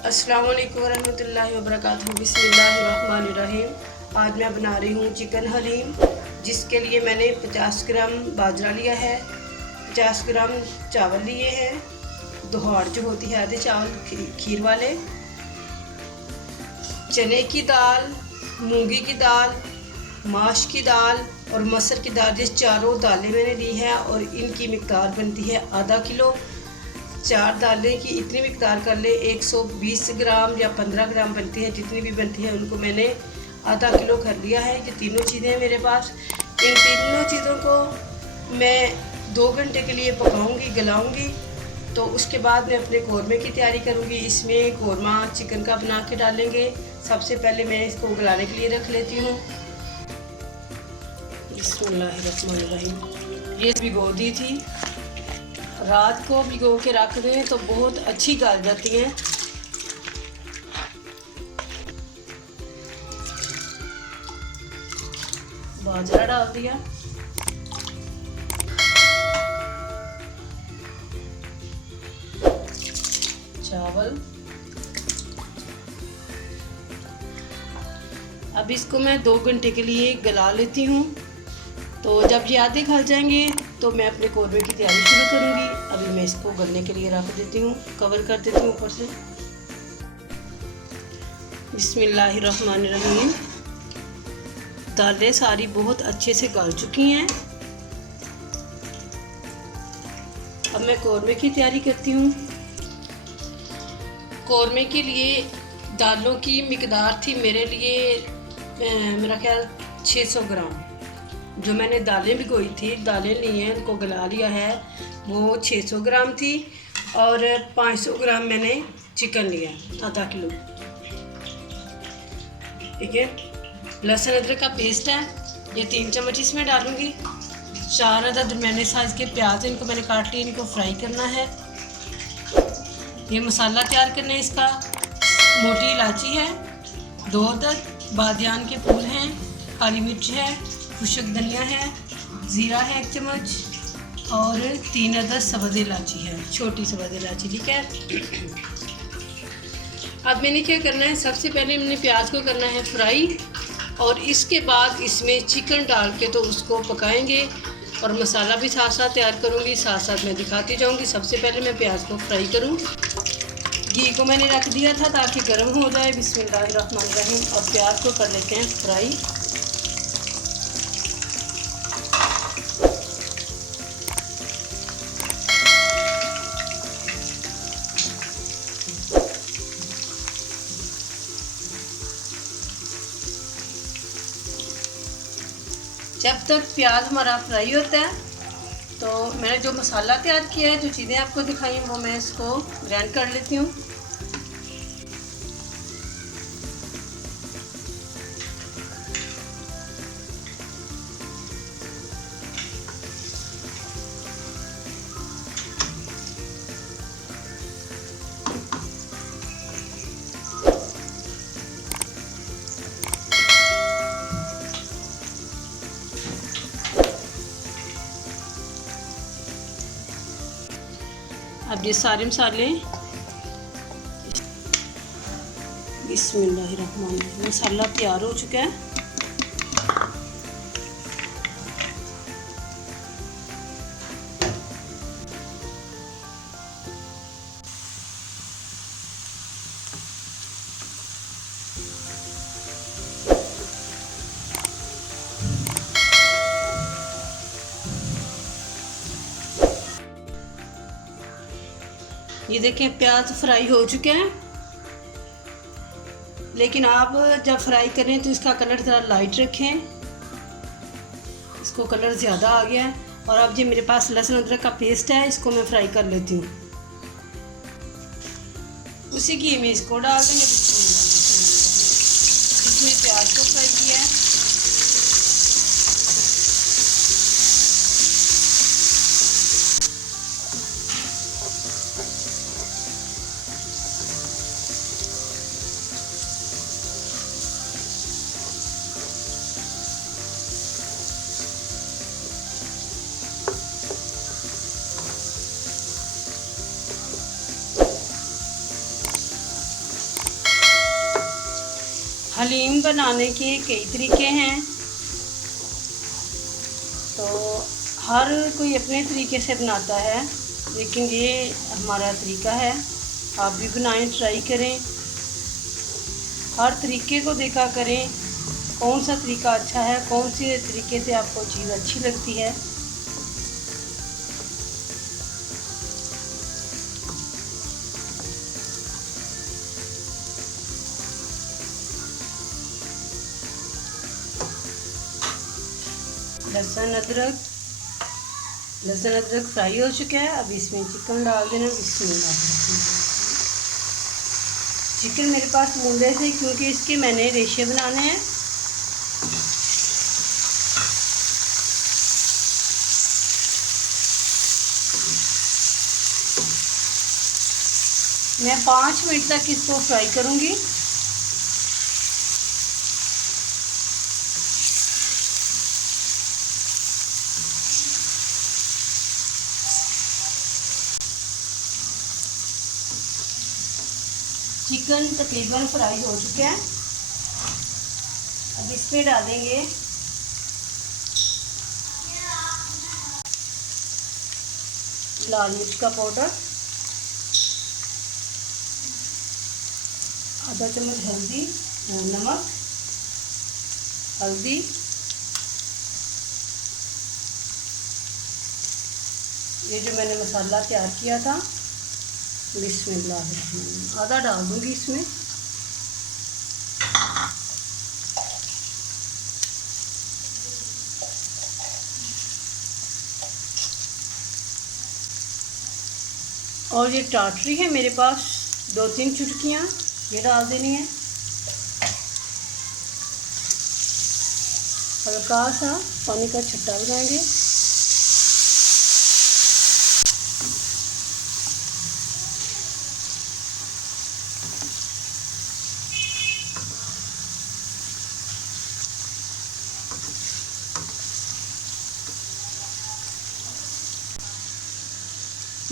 अस्सलाम वालेकुम रहमतुल्लाहि व बरकातहू। बिस्मिल्लाहिर्रहमानिर्रहीम। आज मैं बना रही हूँ चिकन हलीम, जिसके लिए मैंने 50 ग्राम बाजरा लिया है, 50 ग्राम चावल लिए हैं, दोहाड़ जो होती है आधे चावल खीर वाले, चने की दाल, मूंगी की दाल, माश की दाल और मसर की दाल, ये चारों दालें मैंने ली हैं और इनकी मिक़दार बनती है आधा किलो। 4 दालें की इतनी मिक़दार कर ले 120 ग्राम या 15 ग्राम बनती है, जितनी भी बनती है उनको मैंने आधा किलो कर लिया है। ये तीनों चीज़ें हैं मेरे पास। इन तीनों चीज़ों को मैं 2 घंटे के लिए पकाऊंगी, गलाऊंगी। तो उसके बाद मैं अपने कौरमे की तैयारी करूंगी। इसमें कौरमा चिकन का बना के डालेंगे। सबसे पहले मैं इसको गलाने के लिए रख लेती हूँ। बिस्मिल्लाहिर्रहमानिर्रहीम। ये भिगो दी थी, रात को भिगो के रख दें तो बहुत अच्छी गल जाती हैं। बाजरा डाल दिया, चावल। अब इसको मैं 2 घंटे के लिए गला लेती हूँ। तो जब ये आधे गल जाएंगे तो मैं अपने कौरमे की तैयारी शुरू करूँगी। अभी मैं इसको गलने के लिए रख देती हूँ, कवर कर देती हूँ ऊपर से। बिस्मिल्लाहिर्रहमानिर्रहीम। दालें सारी बहुत अच्छे से गल चुकी हैं। अब मैं कौरमे की तैयारी करती हूँ। कौरमे के लिए दालों की मिक़दार थी मेरे लिए मेरा ख्याल 600 ग्राम। जो मैंने दालें भिगोई थी, दालें ली हैं, उनको गला लिया है, वो 600 ग्राम थी। और 500 ग्राम मैंने चिकन लिया, आधा किलो। ठीक है। लहसुन अदरक का पेस्ट है, ये 3 चम्मच इसमें डालूंगी। 4 अदद मैंने साइज़ के प्याज, इनको मैंने काट लिया, इनको फ्राई करना है। ये मसाला तैयार करना है इसका। मोटी इलायची है, 2 अदद, बादियान के फूल हैं, काली मिर्च है, खुशक धनिया है, ज़ीरा है 1 चम्मच और 3 अदद सब्ज़ इलायची है, छोटी सब्ज़ इलायची। ठीक है। अब मैंने क्या करना है, सबसे पहले मैंने प्याज को करना है फ्राई और इसके बाद इसमें चिकन डाल के तो उसको पकाएंगे और मसाला भी साथ साथ तैयार करूँगी, साथ साथ मैं दिखाती जाऊँगी। सबसे पहले मैं प्याज को फ्राई करूँ। घी को मैंने रख दिया था ताकि गर्म हो जाए। बिस्मिल्लाहिर्रहमानिर्रहीम। अब प्याज को कर लेते हैं फ्राई। जब तक प्याज हमारा फ्राई होता है तो मैंने जो मसाला तैयार किया है, जो चीज़ें आपको दिखाई हैं, वो मैं इसको ग्राइंड कर लेती हूँ। अब ये सारे मसाले, बिस्मिल्लाहिर्रहमानिर्रहीम, मसाला तैयार हो चुका है। ये देखें प्याज फ्राई हो चुके हैं, लेकिन आप जब फ्राई करें तो इसका कलर ज़रा लाइट रखें। इसको कलर ज़्यादा आ गया है। और अब ये मेरे पास लहसुन अदरक का पेस्ट है, इसको मैं फ्राई कर लेती हूँ। उसी घी में इसको डाल देंगे। इसमें प्याज को फ्राई किया है। हलीम बनाने के कई तरीके हैं, तो हर कोई अपने तरीके से बनाता है, लेकिन ये हमारा तरीका है। आप भी बनाएं, ट्राई करें, हर तरीके को देखा करें कौन सा तरीका अच्छा है, कौन से तरीके से आपको चीज़ अच्छी लगती है। लहसुन अदरक फ्राई हो चुका है। अब इसमें चिकन डाल देना। बिस्मिल्लाह। चिकन मेरे पास मुंडे से, क्योंकि इसके मैंने रेशे बनाने हैं। मैं 5 मिनट तक इसको फ्राई करूँगी। चिकन तकरीबन फ्राई हो चुका है। अब इसमें डालेंगे लाल मिर्च का पाउडर, आधा चम्मच हल्दी, नमक, हल्दी, ये जो मैंने मसाला तैयार किया था, बिस्मिल्लाह, आधा डाल दूँगी इसमें। और ये टाटरी है मेरे पास 2-3 चुटकियाँ, ये डाल देनी है। हल्का सा पानी का छट्टा लगाएंगे।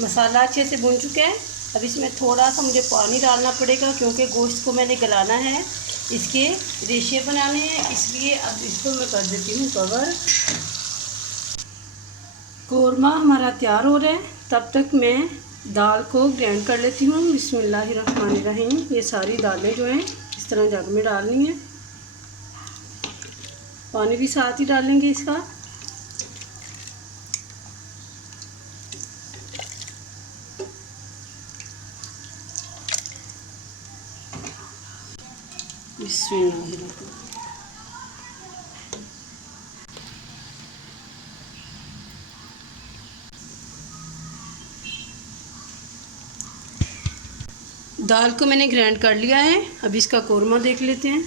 मसाला अच्छे से भून चुका है। अब इसमें थोड़ा सा मुझे पानी डालना पड़ेगा, क्योंकि गोश्त को मैंने गलाना है, इसके रेशे बनाने हैं, इसलिए अब इसको मैं कर देती हूँ कवर। कौरमा हमारा तैयार हो रहा है, तब तक मैं दाल को ग्राइंड कर लेती हूँ। बिस्मिल्लाहिर्रहमानिर्रहीम। ये सारी दालें जो हैं इस तरह जग में डालनी है। पानी भी साथ ही डालेंगे इसका। बिस्मिल्लाह। दाल को मैंने ग्राइंड कर लिया है। अब इसका कौरमा देख लेते हैं।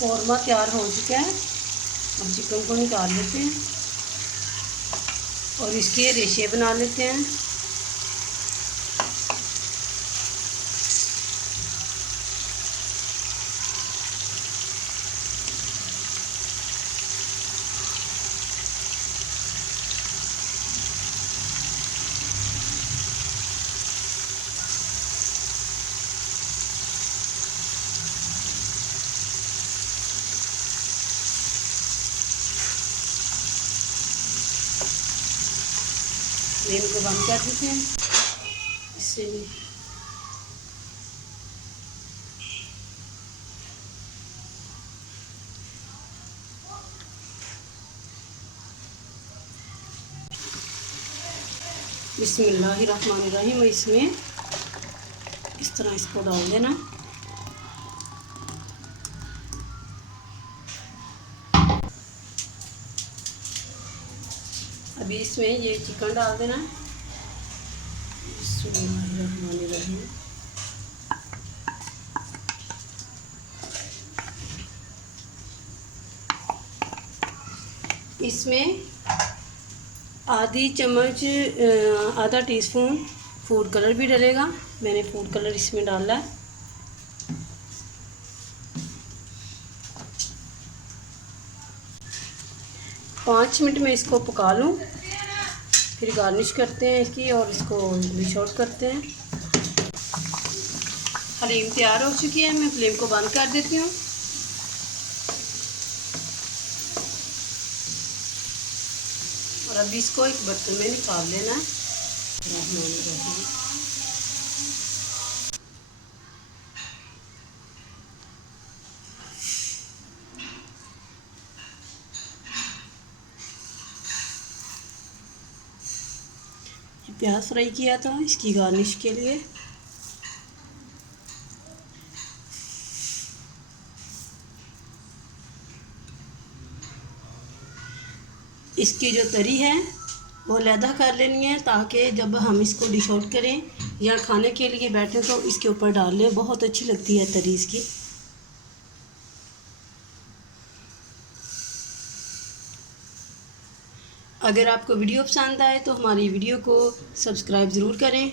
कौरमा तैयार हो चुका है। अब चिकन को निकाल लेते हैं और इसके रेशे बना लेते हैं। फ्लेम को बंद कर देते हैं इससे भी। बिस्मिल्लाहिर्रहमानिर्रहीम। इसमें इस तरह इसको डाल देना। अभी इसमें ये चिकन डाल देना। बिस्मिल्लाहिर्रहमानिर्रहीम। इसमें आधी चम्मच आधा टीस्पून फूड कलर भी डलेगा। मैंने फूड कलर इसमें डाला है। पाँच मिनट में इसको पका लूँ, फिर गार्निश करते हैं इसकी और इसको डिश आउट करते हैं। हलीम तैयार हो चुकी है, मैं फ्लेम को बंद कर देती हूँ। और अब इसको एक बर्तन में निकाल लेना है। प्याज फ्राई किया था इसकी गार्निश के लिए। इसकी जो तरी है वो अलहदा कर लेनी है, ताकि जब हम इसको डिश आउट करें या खाने के लिए बैठें तो इसके ऊपर डाल लें, बहुत अच्छी लगती है तरी इसकी। अगर आपको वीडियो पसंद आए तो हमारी वीडियो को सब्सक्राइब ज़रूर करें।